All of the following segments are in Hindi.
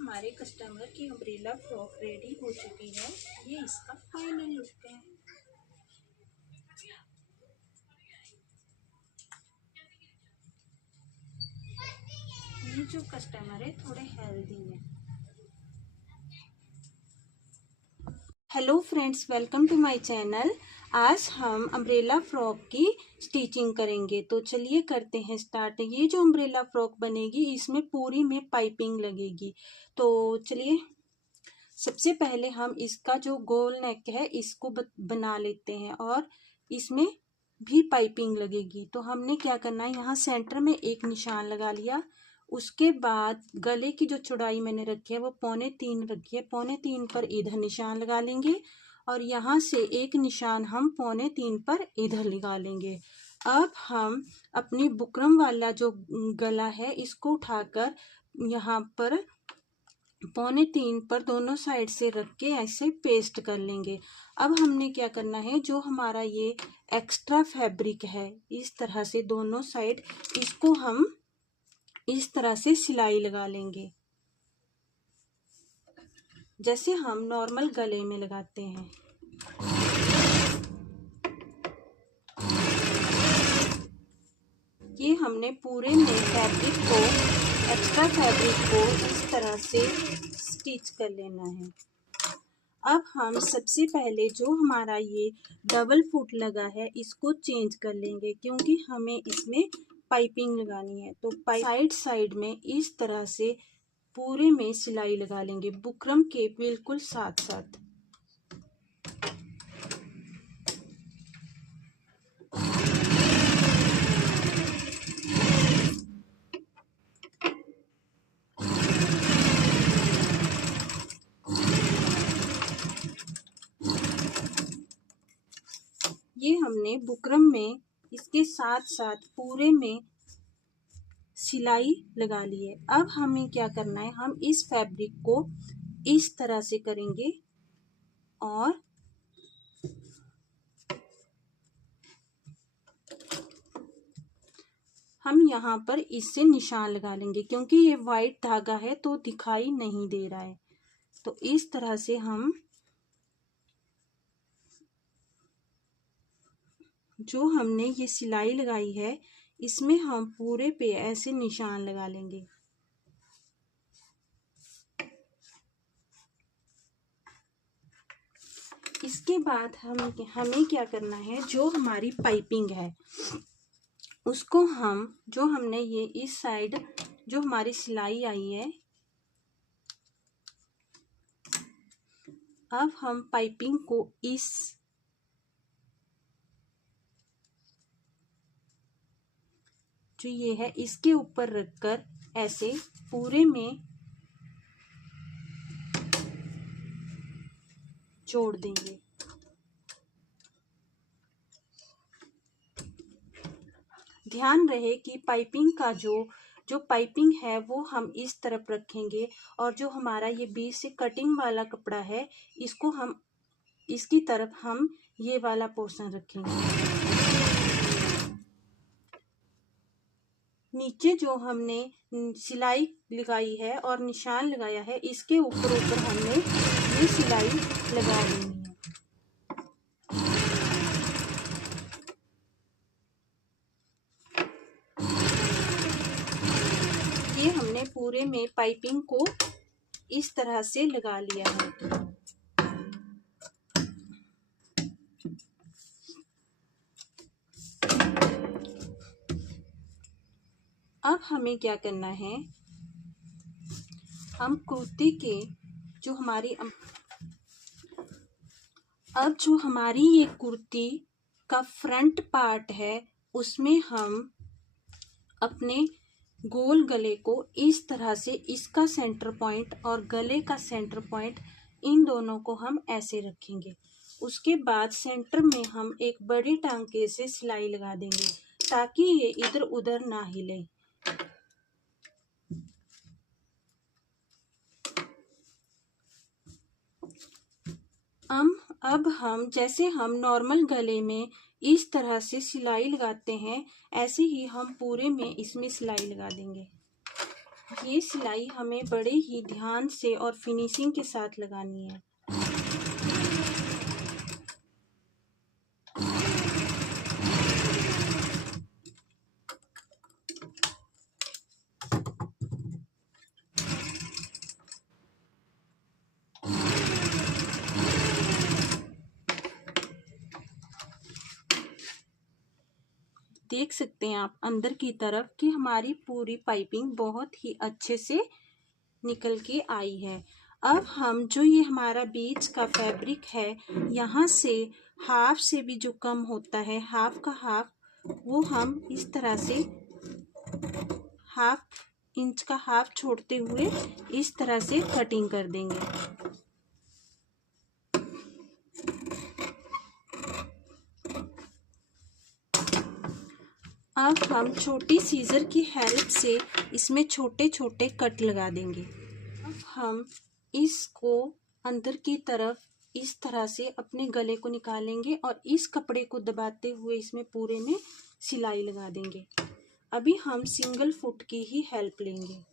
हमारे कस्टमर की अम्ब्रेला फ्रॉक रेडी हो चुकी है। ये इसका फाइनल लुक है। ये जो कस्टमर है थोड़े हेल्दी है। Hello friends, welcome to my channel. आज हम अम्ब्रेला फ्रॉक की स्टिचिंग करेंगे, तो चलिए करते हैं स्टार्ट। ये जो अम्ब्रेला फ्रॉक बनेगी इसमें पूरी में पाइपिंग लगेगी। तो चलिए सबसे पहले हम इसका जो गोल नेक है इसको बना लेते हैं और इसमें भी पाइपिंग लगेगी। तो हमने क्या करना है, यहाँ सेंटर में एक निशान लगा लिया। उसके बाद गले की जो चौड़ाई मैंने रखी है वो 3.25 रखी है। 3.25 पर इधर निशान लगा लेंगे और यहाँ से एक निशान हम 3.25 पर इधर लगा लेंगे। अब हम अपनी बुकरम वाला जो गला है इसको उठाकर यहाँ पर 3.25 पर दोनों साइड से रख के ऐसे पेस्ट कर लेंगे। अब हमने क्या करना है, जो हमारा ये एक्स्ट्रा फैब्रिक है इस तरह से दोनों साइड इसको हम इस तरह से सिलाई लगा लेंगे, जैसे हम नॉर्मल गले में लगाते हैं। ये हमने पूरे में फैब्रिक को, एक्स्ट्रा फैब्रिक को इस तरह से स्टिच कर लेना है। अब हम सबसे पहले जो हमारा ये डबल फुट लगा है इसको चेंज कर लेंगे, क्योंकि हमें इसमें पाइपिंग लगानी है। तो साइड साइड में इस तरह से पूरे में सिलाई लगा लेंगे, बुकरम के बिल्कुल साथ साथ। ये हमने बुकरम में इसके साथ साथ पूरे में सिलाई लगा ली है। अब हमें क्या करना है, हम इस फैब्रिक को इस तरह से करेंगे और हम यहाँ पर इससे निशान लगा लेंगे, क्योंकि ये वाइट धागा है तो दिखाई नहीं दे रहा है। तो इस तरह से हम जो हमने ये सिलाई लगाई है इसमें हम पूरे पे ऐसे निशान लगा लेंगे। इसके बाद हमें क्या करना है, जो हमारी पाइपिंग है उसको हम, जो हमने ये इस साइड जो हमारी सिलाई आई है, अब हम पाइपिंग को इस जो ये है इसके ऊपर रखकर ऐसे पूरे में जोड़ देंगे। ध्यान रहे कि पाइपिंग का जो पाइपिंग है वो हम इस तरफ रखेंगे और जो हमारा ये बीच से कटिंग वाला कपड़ा है इसको हम इसकी तरफ हम ये वाला पोर्शन रखेंगे। नीचे जो हमने सिलाई लगाई है और निशान लगाया है इसके ऊपर हमने ये सिलाई लगा देनी है। ये हमने पूरे में पाइपिंग को इस तरह से लगा लिया है। अब हमें क्या करना है, हम कुर्ती के जो हमारी अब जो हमारी ये कुर्ती का फ्रंट पार्ट है उसमें हम अपने गोल गले को इस तरह से, इसका सेंटर पॉइंट और गले का सेंटर पॉइंट इन दोनों को हम ऐसे रखेंगे। उसके बाद सेंटर में हम एक बड़ी टांके से सिलाई लगा देंगे ताकि ये इधर उधर ना हिले। अब हम जैसे हम नॉर्मल गले में इस तरह से सिलाई लगाते हैं ऐसे ही हम पूरे में इसमें सिलाई लगा देंगे। ये सिलाई हमें बड़े ही ध्यान से और फिनिशिंग के साथ लगानी है। देख सकते हैं आप अंदर की तरफ कि हमारी पूरी पाइपिंग बहुत ही अच्छे से निकल के आई है। अब हम जो ये हमारा बीच का फैब्रिक है, यहाँ से हाफ से भी जो कम होता है, हाफ का हाफ, वो हम इस तरह से हाफ इंच का हाफ छोड़ते हुए इस तरह से कटिंग कर देंगे। अब हम छोटी सीजर की हेल्प से इसमें छोटे छोटे कट लगा देंगे। अब हम इसको अंदर की तरफ इस तरह से अपने गले को निकालेंगे और इस कपड़े को दबाते हुए इसमें पूरे में सिलाई लगा देंगे। अभी हम सिंगल फुट की ही हेल्प लेंगे।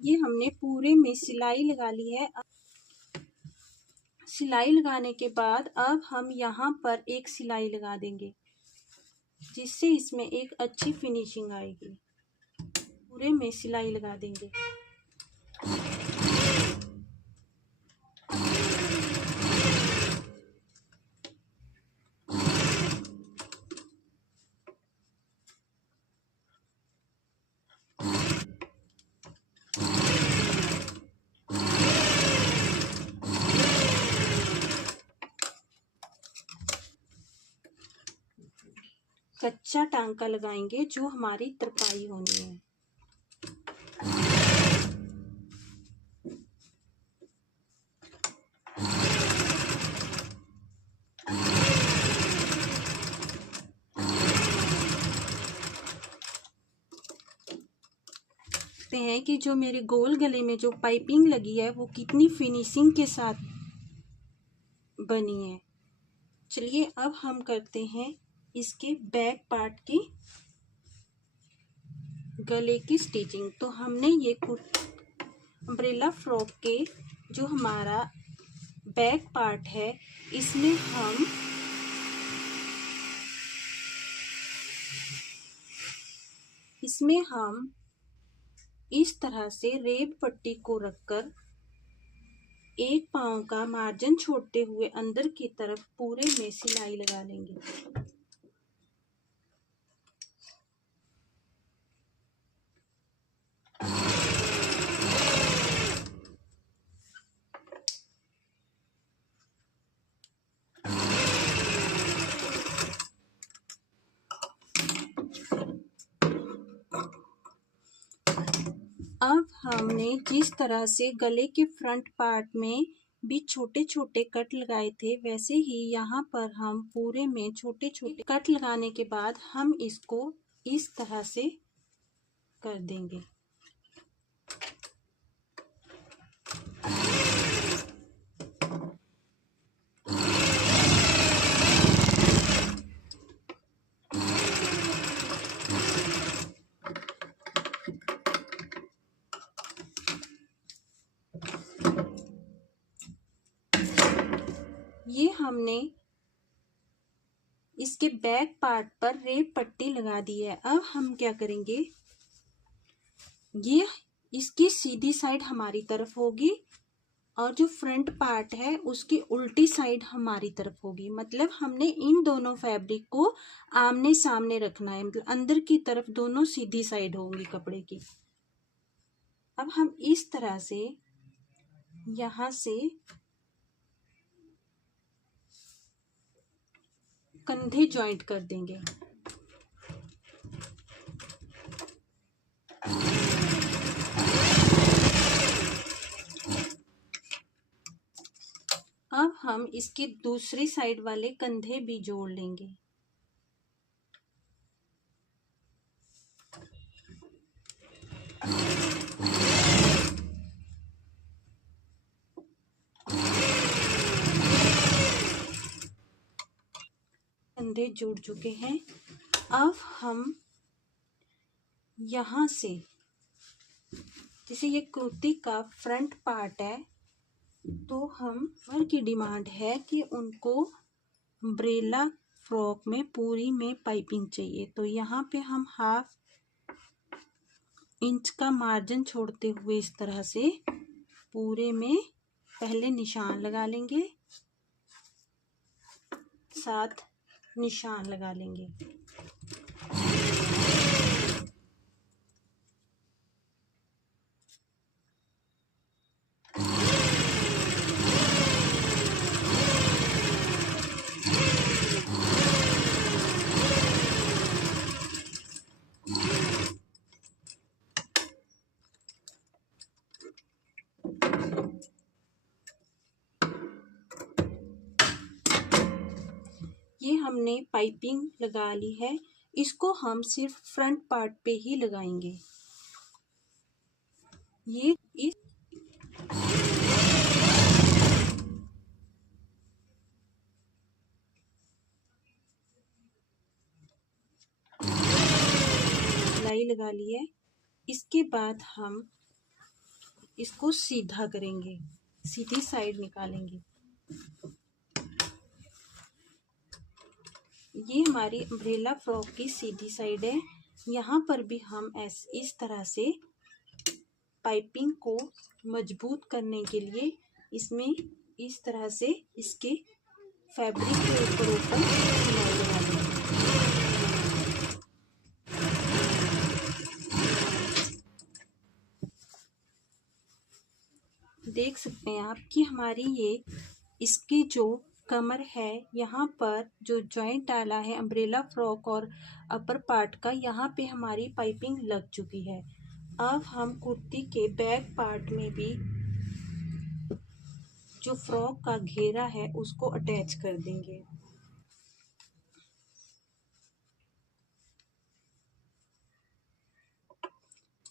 ये हमने पूरे में सिलाई लगा ली है। सिलाई लगाने के बाद अब हम यहाँ पर एक सिलाई लगा देंगे, जिससे इसमें एक अच्छी फिनिशिंग आएगी। पूरे में सिलाई लगा देंगे। कच्चा टांका लगाएंगे जो हमारी तरपाई होनी है। देखते हैं कि जो मेरे गोल गले में जो पाइपिंग लगी है वो कितनी फिनिशिंग के साथ बनी है। चलिए अब हम करते हैं इसके बैक पार्ट की गले की स्टिचिंग। तो हमने ये कुछ अम्ब्रेला फ्रॉक के जो हमारा बैक पार्ट है, इसमें हम इस तरह से रेब पट्टी को रखकर एक पाँव का मार्जिन छोड़ते हुए अंदर की तरफ पूरे में सिलाई लगा लेंगे। अब हमने जिस तरह से गले के फ्रंट पार्ट में भी छोटे छोटे कट लगाए थे, वैसे ही यहाँ पर हम पूरे में छोटे छोटे कट लगाने के बाद हम इसको इस तरह से कर देंगे। ये हमने इसके बैक पार्ट पर रेब पट्टी लगा दी है। अब हम क्या करेंगे, ये इसकी सीधी साइड हमारी तरफ होगी और जो फ्रंट पार्ट है उसकी उल्टी साइड हमारी तरफ होगी। मतलब हमने इन दोनों फैब्रिक को आमने सामने रखना है, मतलब अंदर की तरफ दोनों सीधी साइड होंगी कपड़े की। अब हम इस तरह से यहाँ से कंधे जॉइंट कर देंगे। अब हम इसकी दूसरी साइड वाले कंधे भी जोड़ लेंगे। फंदे जुड़ चुके हैं। अब हम यहाँ से, जैसे ये कुर्ती का फ्रंट पार्ट है, तो हमारी की डिमांड है कि उनको अम्ब्रेला फ्रॉक में पूरी में पाइपिंग चाहिए। तो यहाँ पे हम 1/2 इंच का मार्जिन छोड़ते हुए इस तरह से पूरे में पहले निशान लगा लेंगे, साथ निशान लगा लेंगे। ये हमने पाइपिंग लगा ली है, इसको हम सिर्फ फ्रंट पार्ट पे ही लगाएंगे। ये इस सिलाई लगा ली है। इसके बाद हम इसको सीधा करेंगे, सीधी साइड निकालेंगे। ये हमारी अम्ब्रेला फ्रॉक की सीधी साइड है। यहाँ पर भी हम इस तरह से पाइपिंग को मजबूत करने के लिए इसमें इस तरह से इसके फैब्रिक के ऊपर सिलाई लगा देंगे। देख सकते हैं आप कि हमारी ये इसकी जो कमर है, यहाँ पर जो जॉइंट डाला है अम्ब्रेला फ्रॉक और अपर पार्ट का, यहाँ पे हमारी पाइपिंग लग चुकी है। अब हम कुर्ती के बैक पार्ट में भी जो फ्रॉक का घेरा है उसको अटैच कर देंगे।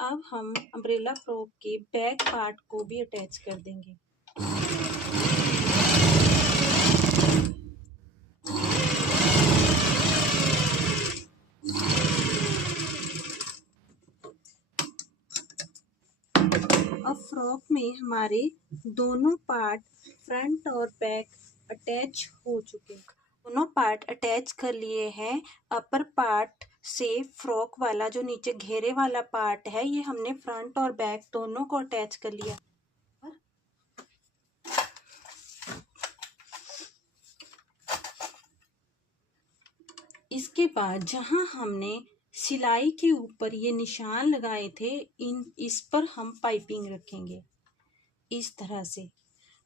अब हम अम्ब्रेला फ्रॉक के बैक पार्ट को भी अटैच कर देंगे। अब फ्रॉक में हमारे दोनों पार्ट फ्रंट और बैक अटैच हो चुके हैं। दोनों पार्ट अटैच कर लिए हैं। अपर पार्ट से फ्रॉक वाला जो नीचे घेरे वाला पार्ट है, ये हमने फ्रंट और बैक दोनों को अटैच कर लिया। इसके बाद जहां हमने सिलाई के ऊपर ये निशान लगाए थे, इस पर हम पाइपिंग रखेंगे इस तरह से।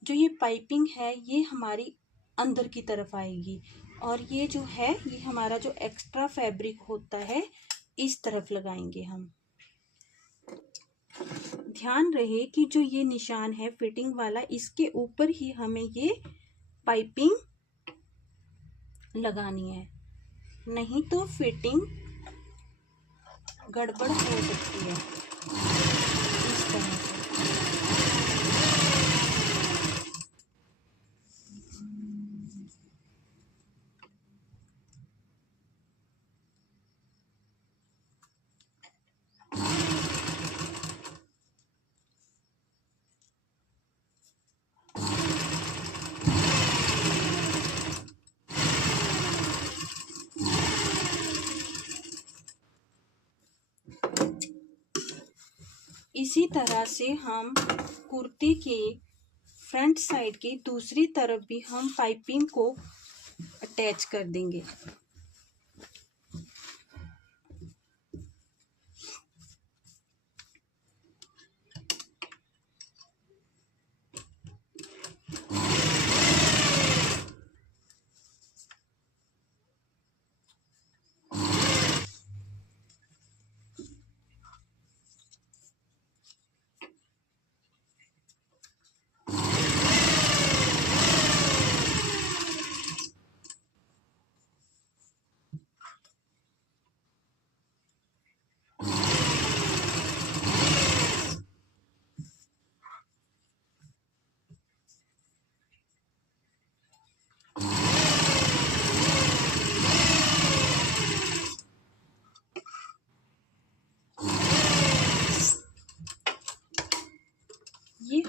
जो ये पाइपिंग है ये हमारी अंदर की तरफ आएगी, और ये जो है ये हमारा जो एक्स्ट्रा फैब्रिक होता है इस तरफ लगाएंगे हम। ध्यान रहे कि जो ये निशान है फिटिंग वाला, इसके ऊपर ही हमें ये पाइपिंग लगानी है, नहीं तो फिटिंग गड़बड़ हो सकती है। इस तरह से इसी तरह से हम कुर्ती के फ्रंट साइड की दूसरी तरफ भी हम पाइपिंग को अटैच कर देंगे।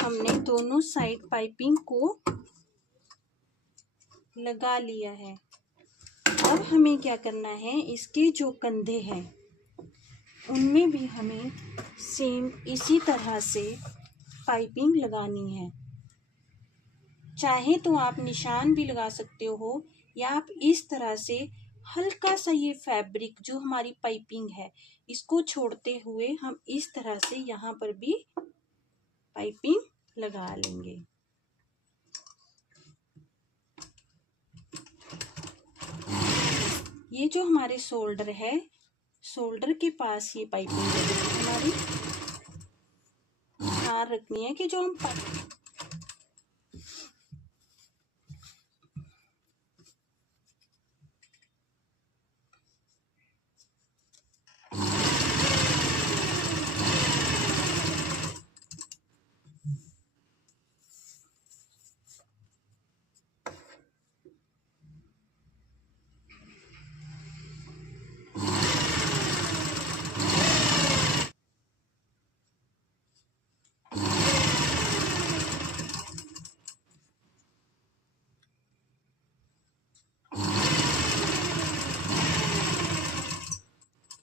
हमने दोनों साइड पाइपिंग को लगा लिया है। अब हमें क्या करना है, इसके जो कंधे हैं उनमें भी हमें सेम इसी तरह से पाइपिंग लगानी है। चाहे तो आप निशान भी लगा सकते हो, या आप इस तरह से हल्का सा ये फैब्रिक जो हमारी पाइपिंग है इसको छोड़ते हुए हम इस तरह से यहाँ पर भी पाइपिंग लगा लेंगे। ये जो हमारे शोल्डर है, शोल्डर के पास ये पाइपिंग हमारी ध्यान रखनी है कि जो हम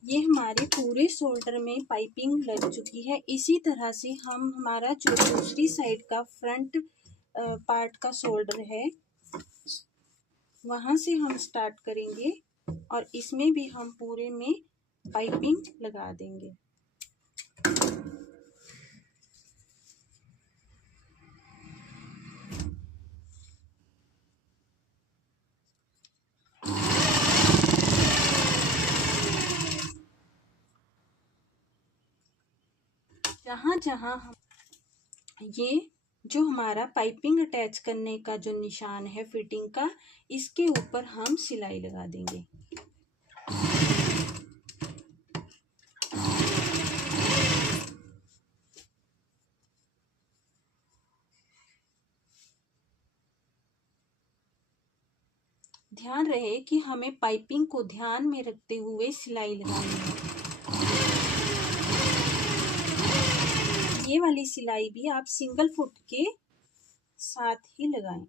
ये हमारे पूरे शोल्डर में पाइपिंग लग चुकी है। इसी तरह से हम हमारा जो दूसरी साइड का फ्रंट पार्ट का शोल्डर है वहाँ से हम स्टार्ट करेंगे और इसमें भी हम पूरे में पाइपिंग लगा देंगे। जहाँ जहाँ हम ये जो हमारा पाइपिंग अटैच करने का जो निशान है फिटिंग का, इसके ऊपर हम सिलाई लगा देंगे। ध्यान रहे कि हमें पाइपिंग को ध्यान में रखते हुए सिलाई लगानी है। ये वाली सिलाई भी आप सिंगल फुट के साथ ही लगाएं।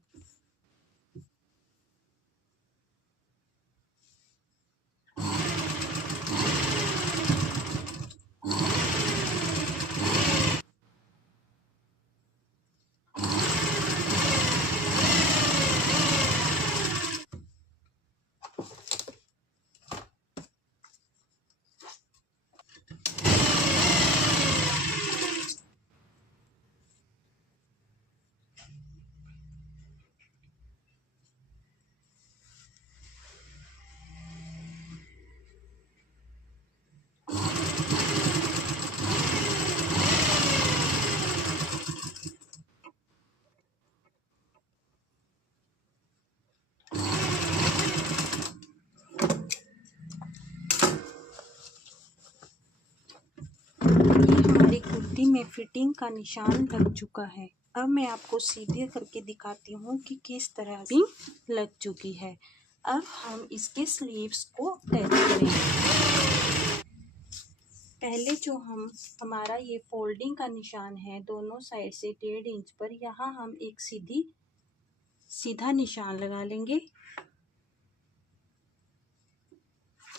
हमारी कुर्ती में फिटिंग का निशान लग चुका है। अब मैं आपको सीधे करके दिखाती हूँ कि किस तरह भी लग चुकी है। अब हम इसके स्लीव्स को अटैच करेंगे। पहले जो हमारा ये फोल्डिंग का निशान है दोनों साइड से 1.5 इंच पर, यहाँ हम एक सीधा निशान लगा लेंगे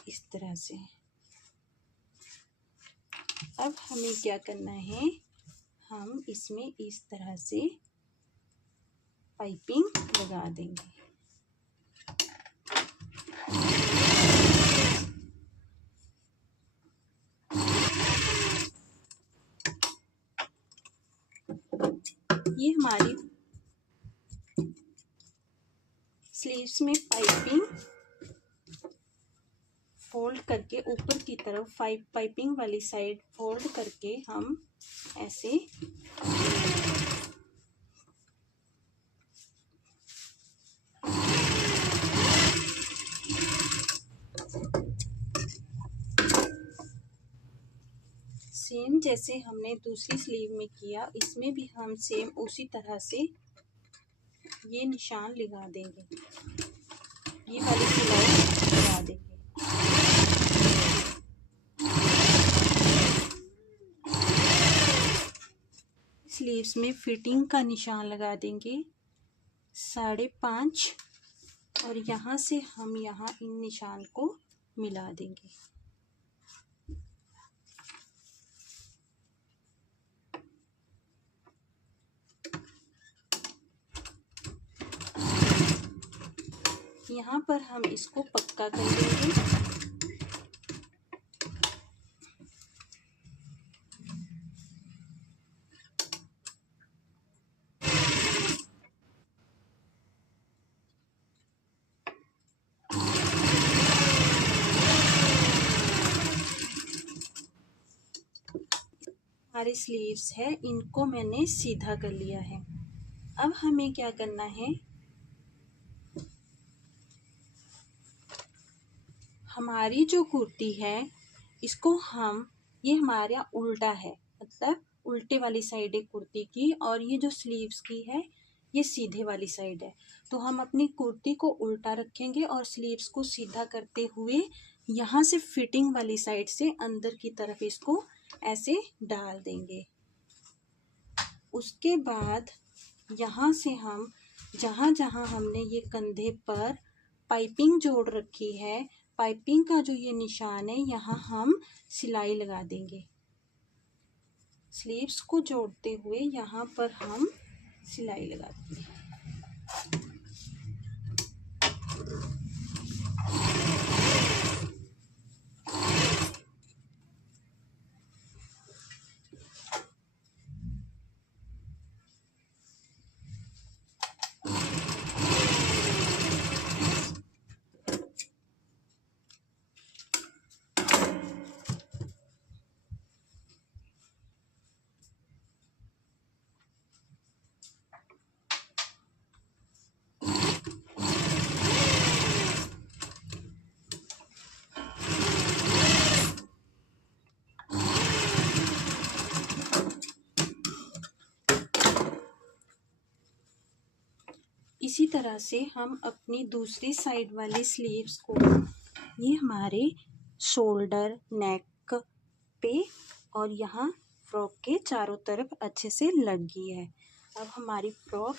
इस तरह से। अब हमें क्या करना है, हम इसमें इस तरह से पाइपिंग लगा देंगे। ये हमारी स्लीव्स में पाइपिंग फोल्ड करके ऊपर की तरफ पाइपिंग वाली साइड फोल्ड करके हम ऐसे सेम जैसे हमने दूसरी स्लीव में किया, इसमें भी हम सेम उसी तरह से ये निशान लगा देंगे। ये वाली सिलाई लगा देंगे। स्लीव्स में फिटिंग का निशान लगा देंगे 5.5 और यहाँ से हम यहाँ इन निशान को मिला देंगे। यहाँ पर हम इसको पक्का कर लेंगे। हमारे स्लीव्स है, इनको मैंने सीधा कर लिया है। अब हमें क्या करना है, हमारी जो कुर्ती है इसको ये हमारा उल्टा है, मतलब उल्टे वाली साइड है कुर्ती की, और ये जो स्लीव्स की है ये सीधे वाली साइड है। तो हम अपनी कुर्ती को उल्टा रखेंगे और स्लीव्स को सीधा करते हुए यहाँ से फिटिंग वाली साइड से अंदर की तरफ इसको ऐसे डाल देंगे। उसके बाद यहाँ से हम जहाँ जहाँ हमने ये कंधे पर पाइपिंग जोड़ रखी है, पाइपिंग का जो ये निशान है, यहाँ हम सिलाई लगा देंगे। स्लीव्स को जोड़ते हुए यहाँ पर हम सिलाई लगा देंगे। इसी तरह से हम अपनी दूसरी साइड वाले स्लीव्स को, ये हमारे शोल्डर, नेक पे और यहाँ फ्रॉक के चारों तरफ अच्छे से लग गई है। अब हमारी फ्रॉक